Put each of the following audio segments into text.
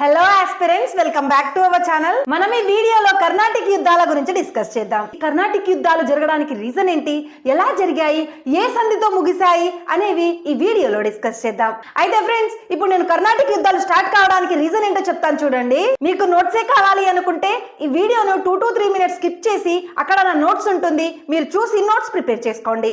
Hello aspirants, welcome back to our channel. మనం ఈ వీడియోలో కర్ణాటిక్ యుద్ధాల గురించి డిస్కస్ చేద్దాం. కర్ణాటిక్ యుద్ధాలు జరగడానికి రీజన్ ఏంటి, ఎలా జరిగాయి, ఏ సంధితో ముగిశాయి అనేవి ఈ వీడియోలో డిస్కస్ చేద్దాం. అయితే ఫ్రెండ్స్, ఇప్పుడు నేను కర్ణాటిక్ యుద్ధాలు స్టార్ట్ కావడానికి రీజన్ ఏంటో చెప్తాను చూడండి. మీకు నోట్సే కావాలి అనుకుంటే ఈ వీడియోను 2 to 3 minutes స్కిప్ చేసి అక్కడ నా నోట్స్ ఉంటుంది, మీరు చూసి నోట్స్ ప్రిపేర్ చేసుకోండి.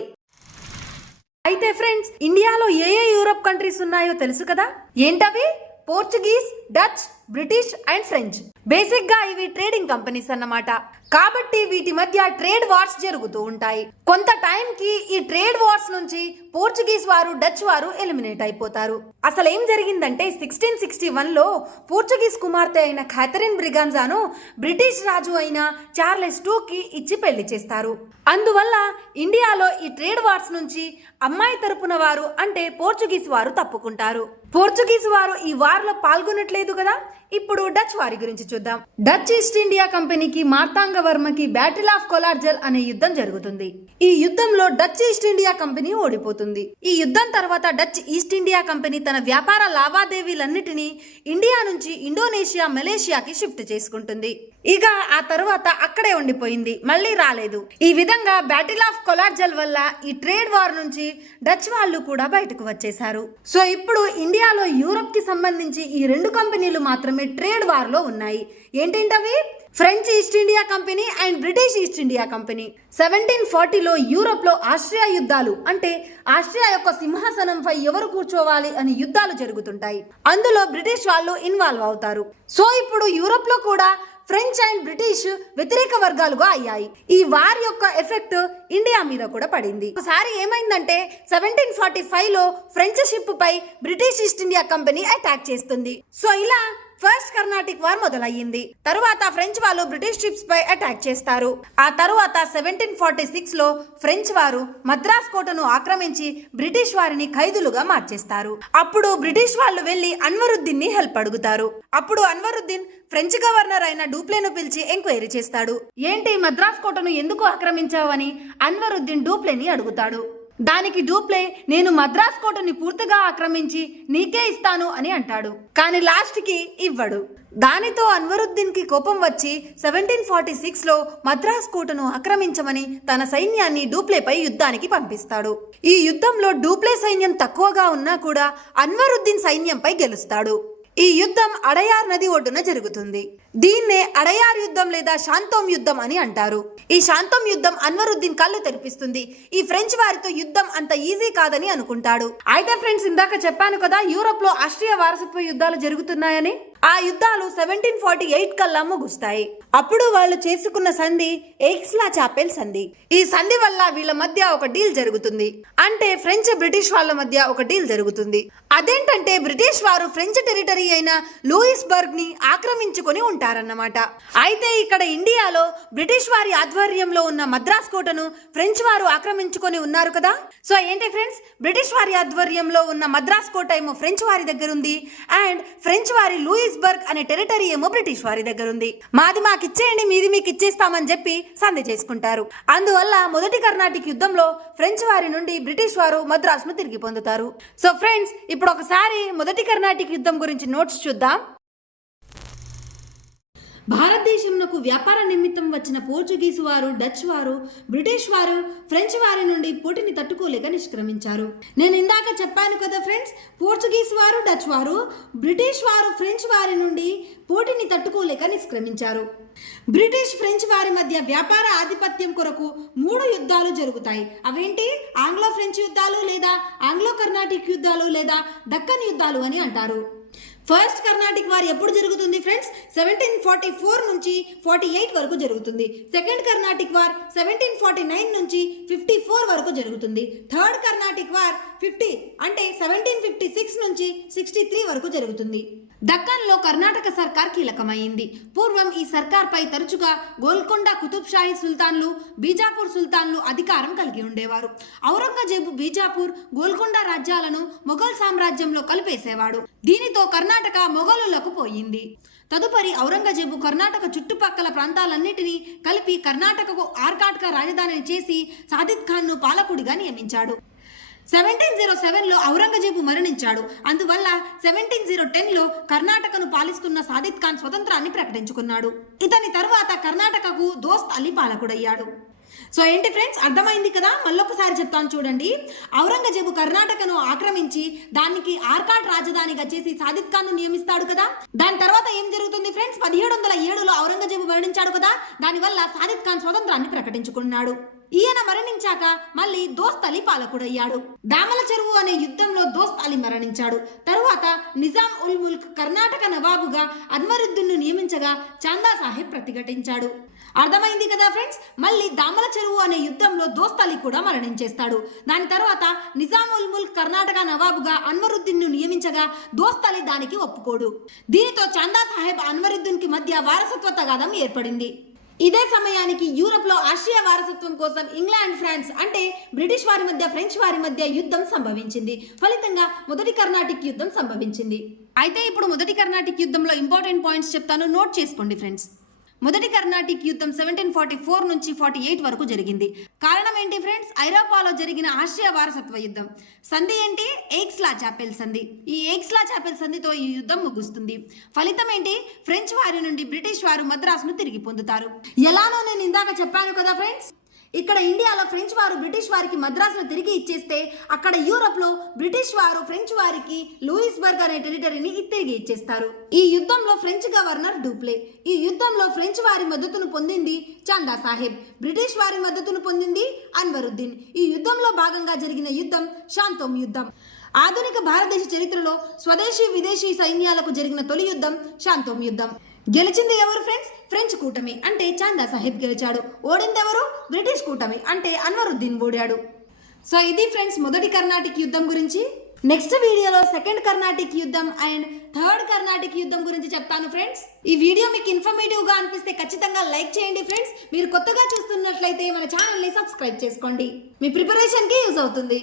అయితే ఫ్రెండ్స్, ఇండియాలో ఏ యూరోప్ కంట్రీస్ ఉన్నాయో తెలుసు కదా. ఏంటవి? Portuguese, Dutch, British and French. Basic గా ఇవి ట్రేడింగ్ కంపెనీస్ అన్నమాట. కాబట్టి వీటి మధ్య ట్రేడ్ వార్స్ జరుగుతూ ఉంటాయి. కొంత టైం కి ఈ ట్రేడ్ వార్స్ నుంచి పోర్చుగీస్ వారు, డచ్ వారు ఎలిమినేట్ అయిపోతారు. అసలు ఏం జరిగిందంటే 1661 లో పోర్చుగీస్ కుమార్తె అయిన క్యాథరిన్ బ్రిగాన్జాను బ్రిటిష్ రాజు అయిన చార్లెస్ II కి ఇచ్చి పెళ్లి చేస్తారు. అందువల్ల ఇండియాలో ఈ ట్రేడ్ వార్స్ నుంచి అమ్మాయి తరపున వారు అంటే పోర్చుగీస్ వారు తప్పుకుంటారు. పోర్చుగీస్ వారు ఈ వార్ లో పాల్గొనట్లేదు కదా. ఇప్పుడు డచ్ వారి గురించి చూద్దాం. డచ్ ఈస్ట్ ఇండియా కంపెనీకి మార్తాంగ వర్మకి బ్యాటిల్ ఆఫ్ కొలార్జల్ అనే యుద్ధం జరుగుతుంది. ఈ యుద్ధంలో డచ్ ఈస్ట్ ఇండియా కంపెనీ ఓడిపోతుంది. ఈ యుద్ధం తర్వాత డచ్ ఈస్ట్ ఇండియా కంపెనీ తన వ్యాపార లావాదేవీలన్నిటినీ ఇండియా నుంచి ఇండోనేషియా, మలేషియాకి షిఫ్ట్ చేసుకుంటుంది. ఇక ఆ తర్వాత అక్కడే ఉండిపోయింది, మళ్ళీ రాలేదు. ఈ విధంగా బ్యాటిల్ ఆఫ్ కొలార్జల్ వల్ల ఈ ట్రేడ్ వార్ నుంచి డచ్ వాళ్ళు కూడా బయటకు వచ్చేశారు. సో ఇప్పుడు ఇండియాలో యూరప్ కి సంబంధించి ఈ 2 కంపెనీలు మాత్రమే ట్రేడ్ వార్ లో ఉన్నాయి. ఏంటంటవి? French East India company and British East India company. 1740లో యూరోప్ లో ఆస్ట్రియా యుద్ధాలు, అంటే ఆస్ట్రియా యొక్క సింహాసనంపై ఎవరు కూర్చోవాలి అని యుద్ధాలు జరుగుతుంటాయి. అందులో బ్రిటిష్ వాళ్ళు ఇన్వాల్వ్ అవుతారు. సో ఇప్పుడు యూరోప్ లో కూడా ఫ్రెంచ్ అండ్ బ్రిటిష్ వ్యతిరేక వర్గాలుగా అయ్యాయి. ఈ వార్ యొక్క ఎఫెక్ట్ ఇండియా మీద కూడా పడింది. ఒకసారి ఏమైందంటే 1745లో ఫ్రెంచ్ షిప్ పై British East India company attack చేస్తుంది. సో ఇలా ఫస్ట్ కర్ణాటిక్ వార్ మొదలయ్యింది. తరువాత ఫ్రెంచ్ వాళ్ళు బ్రిటిష్ షిప్స్ పై అటాక్ చేస్తారు. ఆ తరువాత 1746లో ఫ్రెంచ్ వారు మద్రాస్ కోటను ఆక్రమించి బ్రిటిష్ వారిని ఖైదులుగా మార్చేస్తారు. అప్పుడు బ్రిటిష్ వాళ్ళు వెళ్లి అన్వరుద్దీన్ ని హెల్ప్ అడుగుతారు. అప్పుడు అన్వరుద్దీన్ ఫ్రెంచ్ గవర్నర్ అయిన డూప్లేను పిలిచి ఎంక్వైరీ చేస్తాడు. ఏంటి, మద్రాస్ కోటను ఎందుకు ఆక్రమించావని అన్వరుద్దీన్ డూప్లేని అడుగుతాడు. దానికి డూప్లే, నేను మద్రాస్ కోటని పూర్తిగా ఆక్రమించి నీకే ఇస్తాను అని అంటాడు. కానీ లాస్ట్ కి ఇవ్వడు. దానితో అన్వరుద్దీన్ కి కోపం వచ్చి 1746లో మద్రాస్ కోటను ఆక్రమించమని తన సైన్యాన్ని డూప్లేపై యుద్ధానికి పంపిస్తాడు. ఈ యుద్ధంలో డూప్లే సైన్యం తక్కువగా ఉన్నా కూడా అన్వరుద్దీన్ సైన్యంపై గెలుస్తాడు. ఈ యుద్ధం అడయార్ నది ఒడ్డున జరుగుతుంది. దీన్నే అడయార్ యుద్ధం లేదా శాంతోమ్ యుద్ధం అని అంటారు. ఈ శాంతోమ్ యుద్ధం అన్వరుద్దీన్ కళ్ళు తెరిపిస్తుంది. ఈ ఫ్రెంచ్ వారితో యుద్ధం అంత ఈజీ కాదని అనుకుంటాడు. అయితే ఫ్రెండ్స్, ఇందాక చెప్పాను కదా యూరోప్ లో ఆస్ట్రియా వారసత్వ యుద్ధాలు జరుగుతున్నాయని. ఆ యుద్ధాలు 1748 కల్లా ముగుస్తాయి. అప్పుడు వాళ్ళు చేసుకున్న సంధి ఎయిక్స్లా చాపెల్ సంధి. ఈ సంధి వల్ల వీళ్ళ మధ్య ఒక డీల్ జరుగుతుంది. అంటే ఫ్రెంచ్ బ్రిటిష్ వాళ్ళ మధ్య ఒక డీల్ జరుగుతుంది. అదేంటంటే బ్రిటిష్ వారు ఫ్రెంచ్ టెరిటరీ అయిన లూయిస్బర్గ్ ని ఆక్రమించుకొని ఉంటారన్నమాట. అయితే ఇక్కడ ఇండియాలో బ్రిటిష్ వారి ఆధ్వర్యంలో ఉన్న మద్రాస్ కోటను ఫ్రెంచ్ వారు ఆక్రమించుకొని ఉన్నారు కదా. సో ఏంటి ఫ్రెండ్స్, బ్రిటిష్ వారి ఆధ్వర్యంలో ఉన్న మద్రాస్ కోట ఏమో ఫ్రెంచ్ వారి దగ్గర ఉంది, అండ్ ఫ్రెంచ్ వారి లూయిస్బర్గ్ అనే టెరిటరీ ఏమో బ్రిటిష్ వారి దగ్గర ఉంది. మాది మాకు ఇచ్చేయండి, మీది మీకు ఇచ్చేస్తామని చెప్పి సంధి చేసుకుంటారు. అందువల్ల మొదటి కర్ణాటిక్ యుద్ధంలో ఫ్రెంచ్ వారి నుండి బ్రిటిష్ వారు మద్రాస్ ను తిరిగి పొందుతారు. సో ఫ్రెండ్స్, ఇప్పుడు ఒకసారి మొదటి కర్ణాటిక్ యుద్ధం గురించి నోట్స్ చూద్దాం. భారతదేశంకు వ్యాపార నిమిత్తం వచ్చిన పోర్చుగీసు వారు, డచ్ వారు, బ్రిటిష్ వారు ఫ్రెంచ్ వారి నుండి పోటీని తట్టుకోలేక నిష్క్రమించారు. నేను ఇందాక చెప్పాను కదా ఫ్రెండ్స్, పోర్చుగీస్ వారు, డచ్ వారు, బ్రిటిష్ వారు ఫ్రెంచ్ వారి నుండి పోటీని తట్టుకోలేక నిష్క్రమించారు. బ్రిటిష్ ఫ్రెంచ్ వారి మధ్య వ్యాపార ఆధిపత్యం కొరకు 3 యుద్ధాలు జరుగుతాయి. అవేంటి? ఆంగ్లో ఫ్రెంచ్ యుద్ధాలు, లేదా ఆంగ్లో కర్ణాటిక్ యుద్ధాలు, లేదా దక్కన్ యుద్ధాలు అని అంటారు. ఫస్ట్ కర్ణాటిక్ వార్ ఎప్పుడు జరుగుతుంది ఫ్రెండ్స్? 1744 నుంచి 48 వరకు జరుగుతుంది. సెకండ్ కర్ణాటిక్ వార్ 1749 నుంచి 54 వరకు జరుగుతుంది. థర్డ్ కర్ణాటిక్ వార్ 1756 నుంచి 63 వరకు జరుగుతుంది. దక్కన్లో కర్ణాటక సర్కార్ కీలకమైంది. పూర్వం ఈ సర్కార్పై తరచుగా గోల్కొండ కుతుబ్ షాహీ సుల్తాన్లు, బీజాపూర్ సుల్తాన్లు అధికారం కలిగి ఉండేవారు. ఔరంగజేబు బీజాపూర్, గోల్కొండ రాజ్యాలను మొఘల్ సామ్రాజ్యంలో కలిపేసేవాడు. దీనితో కర్ణాటక మొఘలులకు పోయింది. తదుపరి ఔరంగజేబు కర్ణాటక చుట్టుపక్కల ప్రాంతాలన్నిటినీ కలిపి కర్ణాటకకు ఆర్కాట్గా రాజధానిని చేసి సాదిద్ ఖాన్ను పాలకుడిగా నియమించాడు. 1707లో ఔరంగజేబు మరణించాడు. అందువల్ల 1710లో కర్ణాటకను పాలిస్తున్న సాదిత్ ఖాన్ స్వతంత్రాన్ని ప్రకటించుకున్నాడు. ఇతని తర్వాత కర్ణాటకకు దోస్త్ అలీ పాలకుడయ్యాడు. సో ఏంటి ఫ్రెండ్స్, అర్థమైంది కదా? మళ్ళొకసారి చెప్తాను చూడండి. ఔరంగజేబు కర్ణాటకను ఆక్రమించి దానికి ఆర్కాట్ రాజధానిగా చేసి సాదిత్ ఖాన్ ను నియమిస్తాడు కదా. దాని తర్వాత ఏం జరుగుతుంది ఫ్రెండ్స్? 1707లో ఔరంగజేబు మరణించాడు కదా. దానివల్ల సాదిత్ ఖాన్ స్వతంత్రాన్ని ప్రకటించుకున్నాడు. ఈయన మరణించాక మళ్ళీ దోస్త్ అలీ పాలకుడయ్యాడు. దామల చెరువు అనే యుద్ధంలో దోస్త్ అలీ మరణించాడు. తరువాత నిజాం ఉల్ ముల్క్ కర్ణాటక నవాబుగా అన్వరుద్దీన్ను నియమించగా చాందా సాహెబ్ ప్రతిఘటించాడు. అర్థమైంది కదా ఫ్రెండ్స్? మళ్ళీ దామల చెరువు అనే యుద్ధంలో దోస్త్ అలీ కూడా మరణించేస్తాడు. దాని తర్వాత నిజాం ఉల్ ముల్క్ కర్ణాటక నవాబుగా అన్వరుద్దీన్ను నియమించగా దోస్త్ అలీ దానికి ఒప్పుకోడు. దీనితో చాందా సాహెబ్ అన్వరుద్దీన్ కి మధ్య వారసత్వ తగాదం ఏర్పడింది. ఇదే సమయానికి యూరప్ లో ఆసియా వారసత్వం కోసం ఇంగ్లాండ్, ఫ్రాన్స్ అంటే బ్రిటిష్ వారి మధ్య ఫ్రెంచ్ వారి మధ్య యుద్ధం సంభవించింది. ఫలితంగా మొదటి కర్ణాటిక్ యుద్ధం సంభవించింది. అయితే ఇప్పుడు మొదటి కర్ణాటిక్ యుద్ధంలో ఇంపార్టెంట్ పాయింట్స్ చెప్తాను, నోట్ చేసుకోండి ఫ్రెండ్స్. మొదటి కర్ణాటిక్ యుద్ధం 1744 నుంచి 48 వరకు జరిగింది. కారణం ఏంటి ఫ్రెండ్స్? ఐరోపాలో జరిగిన ఆసియా వారసత్వ యుద్ధం. సంధి ఏంటి? ఎయిక్స్లా చాపెల్ సంధి. ఈ ఎయిక్స్లా చాపెల్ సంధితో ఈ యుద్ధం ముగుస్తుంది. ఫలితం ఏంటి? ఫ్రెంచ్ వారి నుండి బ్రిటిష్ వారు మద్రాసును తిరిగి పొందుతారు. ఎలానో నేను ఇందాక చెప్పాను కదా ఫ్రెండ్స్. ఇక్కడ ఇండియాలో ఫ్రెంచ్ వారు బ్రిటిష్ వారికి మద్రాసును తిరిగి ఇచ్చేస్తే అక్కడ యూరప్ లో బ్రిటిష్ వారు ఫ్రెంచ్ వారికి లూయిస్బర్గ్ అనే టెరిటరీని తిరిగి ఇచ్చేస్తారు. ఈ యుద్ధంలో ఫ్రెంచ్ గవర్నర్ డూప్లే. ఈ యుద్ధంలో ఫ్రెంచ్ వారి మద్దతును పొందింది చాందా సాహెబ్, బ్రిటిష్ వారి మద్దతును పొందింది అన్వరుద్దీన్. ఈ యుద్ధంలో భాగంగా జరిగిన యుద్ధం షాంతోమ్ యుద్ధం. ఆధునిక భారతదేశ చరిత్రలో స్వదేశీ విదేశీ సైన్యాలకు జరిగిన తొలి యుద్ధం షాంతోమ్ యుద్ధం. గెలిచింది ఎవరు ఫ్రెండ్స్? ఫ్రెంచ్ కూటమి అంటే చాందా సాహెబ్ గెలిచాడు. ఓడింది ఎవరు? బ్రిటిష్ కూటమి అంటే అన్వరుద్దీన్ ఓడాడు. సో ఇది ఫ్రెండ్స్ మొదటి కర్ణాటిక్ యుద్ధం గురించి. నెక్స్ట్ వీడియోలో సెకండ్ కర్ణాటిక్ యుద్ధం అండ్ థర్డ్ కర్ణాటిక్ యుద్ధం గురించి చెప్తాను ఫ్రెండ్స్. ఈ వీడియో మీకు ఇన్ఫర్మేటివ్ గా అనిపిస్తే ఖచ్చితంగా లైక్ చేయండి ఫ్రెండ్స్. మీరు కొత్తగా చూస్తున్నట్లయితే మన ఛానల్ ని సబ్స్క్రైబ్ చేసుకోండి. మీ ప్రిపరేషన్ కి యూజ్ అవుతుంది.